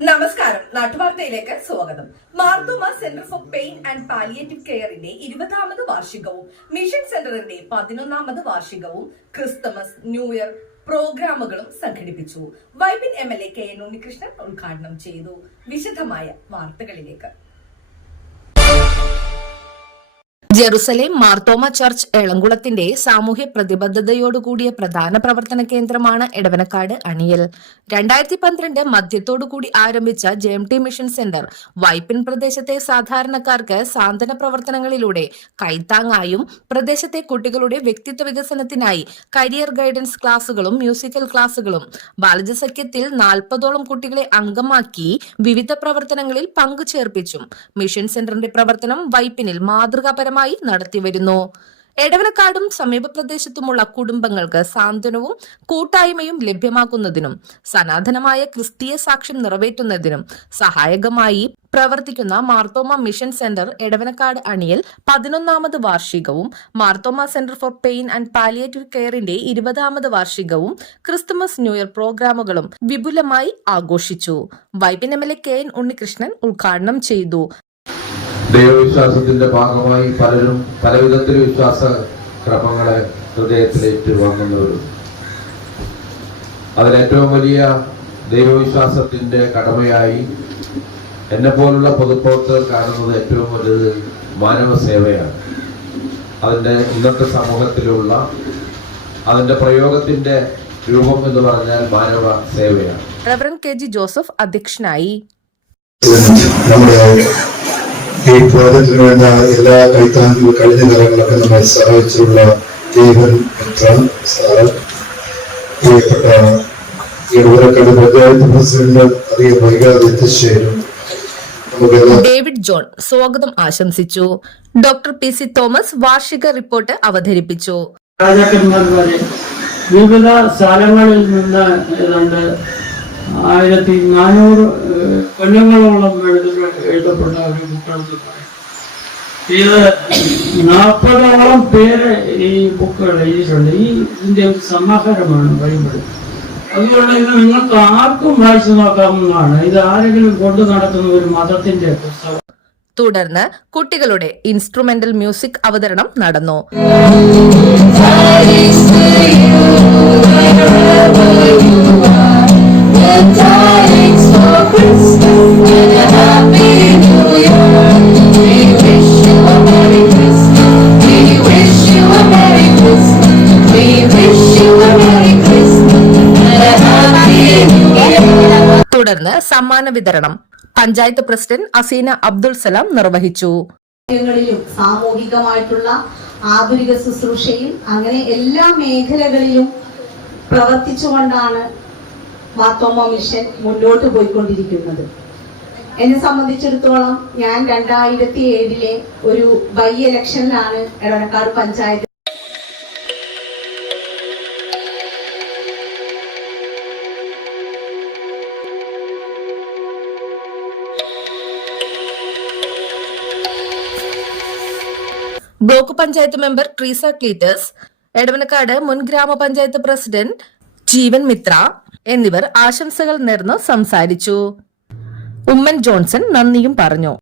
നമസ്കാരം. നാട്ടുവാർത്തയിലേക്ക് സ്വാഗതം. Marthoma centre for pain and palliative കെയറിന്റെ ഇരുപതാമത് വാർഷികവും മിഷൻ സെന്ററിന്റെ പതിനൊന്നാമത് വാർഷികവും ക്രിസ്തുമസ് ന്യൂ ഇയർ പ്രോഗ്രാമുകളും സംഘടിപ്പിച്ചു. Vypin M L A K N Unnikrishnan ഉദ്ഘാടനം ചെയ്തു. വിശദമായ വാർത്തകളിലേക്ക്. ജെറുസലേം മാർത്തോമ ചർച്ച് എളങ്കുളത്തിന്റെ സാമൂഹ്യ പ്രതിബദ്ധതയോടുകൂടിയ പ്രധാന പ്രവർത്തന കേന്ദ്രമാണ് എടവനക്കാട് അണിയൽ. രണ്ടായിരത്തി പന്ത്രണ്ട് മധ്യത്തോടുകൂടി ആരംഭിച്ച J M T mission centre Vypin പ്രദേശത്തെ സാധാരണക്കാർക്ക് സാന്ത്വന പ്രവർത്തനങ്ങളിലൂടെ കൈത്താങ്ങായും പ്രദേശത്തെ കുട്ടികളുടെ വ്യക്തിത്വ വികസനത്തിനായി കരിയർ ഗൈഡൻസ് ക്ലാസുകളും മ്യൂസിക്കൽ ക്ലാസുകളും ബാലജസഖ്യത്തിൽ നാൽപ്പതോളം കുട്ടികളെ അംഗമാക്കി വിവിധ പ്രവർത്തനങ്ങളിൽ പങ്കുചേർപ്പിച്ചും. മിഷൻ സെന്ററിന്റെ പ്രവർത്തനം വൈപ്പിനിൽ മാതൃകാപരമായി നടത്തിവരുന്നു എടവനക്കാടും സമീപ പ്രദേശത്തുമുള്ള കുടുംബങ്ങൾക്ക് സാന്ത്വനവും കൂട്ടായ്മയും ലഭ്യമാക്കുന്നതിനും സനാതനമായ ക്രിസ്തീയ സാക്ഷ്യം നിറവേറ്റുന്നതിനും സഹായകമായി പ്രവർത്തിക്കുന്ന മാർത്തോമ മിഷൻ സെന്റർ എടവനക്കാട് അണിയൽ പതിനൊന്നാമത് വാർഷികവും Marthoma centre for pain and palliative കെയറിന്റെ ഇരുപതാമത് വാർഷികവും ക്രിസ്തുമസ് ന്യൂ ഇയർ പ്രോഗ്രാമുകളും വിപുലമായി ആഘോഷിച്ചു. എ കെ എൻ ഉണ്ണികൃഷ്ണൻ ഉദ്ഘാടനം ചെയ്തു. ദൈവവിശ്വാസത്തിന്റെ ഭാഗമായി പലരും പലവിധത്തിൽ വിശ്വാസ ക്രമങ്ങളെ ഹൃദയത്തിലേറ്റ് വാങ്ങുന്നവരും. അതിലേറ്റവും വലിയ ദൈവവിശ്വാസത്തിന്റെ കടമയായി എന്നെ പോലുള്ള പൊതുപ്രവർത്തകർ കാണുന്നത് ഏറ്റവും വലുത് മാനവ സേവയാണ് അതിന്റെ ഇന്നത്തെ സമൂഹത്തിലുള്ള അതിന്റെ പ്രയോഗത്തിന്റെ രൂപം എന്ന് പറഞ്ഞാൽ മാനവ സേവയാണ് റവറൻ കെ ജി ജോസഫ് അധ്യക്ഷനായി. നമ്മുടെ ഈ പ്രോജക്റ്റിന് വേണ്ട എല്ലാ കൈത്താങ്ങും കഴിഞ്ഞ കാലങ്ങളൊക്കെ നമ്മെ സഹായിച്ചിട്ടുള്ള ദീപൻ മിത്ര സാറ് പ്രിയപ്പെട്ട ഇടവരക്കട പഞ്ചായത്ത് പ്രസിഡന്റ് അധികം വൈകാതെ എത്തിച്ചേരും. ഡേവിഡ് ജോൺ സ്വാഗതം ആശംസിച്ചു. ഡോക്ടർ പി സി തോമസ് വാർഷിക റിപ്പോർട്ട് അവതരിപ്പിച്ചു. രാജാക്കന്മാർ വരെ വിവിധ സ്ഥലങ്ങളിൽ നിന്ന് ഏതാണ്ട് ആയിരത്തി നാനൂറ് കൊല്ലങ്ങളോളം എഴുത എഴുതപ്പെട്ട ഒരു ബുക്കാണെന്ന് പറയും. ഇത് നാൽപ്പതോളം പേര് ഈ ബുക്കുകൾ എഴുതിയിട്ടുണ്ട്. ഈ ഇതിന്റെ ഒരു സമാഹാരമാണ് ബൈബിൾ അതുകൊണ്ട് ഇത് നിങ്ങൾക്ക് ആർക്കും വായിച്ചു നോക്കാവുന്നതാണ്. ഇത് ആരെങ്കിലും കൊണ്ടു നടക്കുന്ന ഒരു മതത്തിന്റെ പുസ്തകം. തുടർന്ന് കുട്ടികളുടെ ഇൻസ്ട്രുമെന്റൽ മ്യൂസിക് അവതരണം നടന്നു. You. തുടർന്ന് സമ്മാന വിതരണം. പഞ്ചായത്ത് പ്രസിഡന്റ് അസീന അബ്ദുൾ സലാം നിർവഹിച്ചു. ിലും സാമൂഹികമായിട്ടുള്ള ആധുനിക ശുശ്രൂഷയും അങ്ങനെ എല്ലാ മേഖലകളിലും പ്രവർത്തിച്ചുകൊണ്ടാണ് മാത്തോമ മിഷൻ മുന്നോട്ട് പോയിക്കൊണ്ടിരിക്കുന്നത്. എന്നെ സംബന്ധിച്ചിടത്തോളം ഞാൻ രണ്ടായിരത്തി ഏഴിലെ ഒരു ബൈ ഇലക്ഷനിലാണ് എടവനക്കാട് പഞ്ചായത്ത് ബ്ലോക്ക് പഞ്ചായത്ത് മെമ്പർ ട്രീസ ക്ലീറ്റേഴ്സ് എടവനക്കാട് മുൻ ഗ്രാമപഞ്ചായത്ത് പ്രസിഡന്റ് ജീവൻ മിത്ര എന്നിവർ ആശംസകൾ നേർന്ന് സംസാരിച്ചു. ഉമ്മൻ ജോൺസൺ നന്ദിയും പറഞ്ഞു.